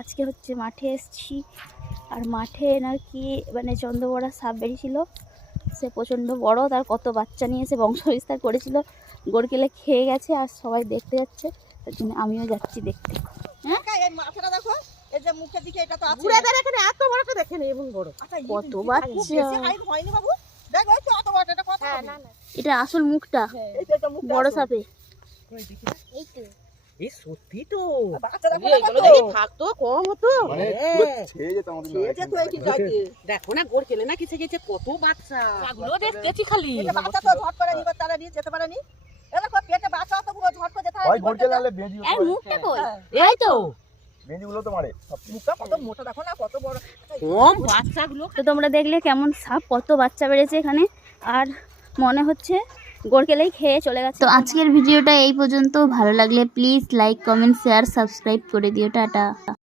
আজকে হচ্ছে মাঠে এসেছি, আর মাঠে নাকি মানে চন্দ্রবড়া সাপ বেরিয়েছিল, সে প্রচণ্ড বড়, তার কত বাচ্চা নিয়ে এসে বংশ বিস্তার করেছিল, গোরকেলে খেয়ে গেছে আর সবাই দেখতে যাচ্ছে, তার জন্য আমিও যাচ্ছি দেখতে। মাথাটা দেখো, এই যে মুখের দিকে এটা তো আছে, বুড়াদের এখানে এত বড়টা দেখেন এবং বড় কত বাচ্চা, হয়নি বাবু, দেখো এই তো অত বড়, এটা কত? না না এটা আসল মুখটা, এই তো এটা মুখ বড় সাপে। এই তো এই সত্যি তো বাচ্চা দেখো এগুলো দেখি থাকতো কম হতো মানে হ্যাঁ। পুরো ছেয়ে যেত আমাদের এই যে তো এই কি যাচ্ছে, দেখো না গোর কেলে না কিসে গেছে কত বাচ্চা এগুলো দেখতেছি খালি এটা বাচ্চা তো ঝট করে নিবার তারা নিয়ে যেতে পারেনি, এই দেখো পেটে বাচ্চা তো পুরো ঝট করে যেতে ওই ঘুরতে গেলে বেজি আর মুখটা কই? এই তো বেজিগুলো তো মারে মুখটা কত মোটা দেখো না, কত বড়। কম বাচ্চাগুলো তো তোমরা দেখলে কেমন সাপ, কত বাচ্চা বেড়েছে এখানে, আর মনে হচ্ছে গোরকেলেই খেয়ে চলে গেছে। তো আজকের ভিডিওটা এই পর্যন্ত, ভালো লাগলে please like, comment, share, subscribe করে দিও। টাটা।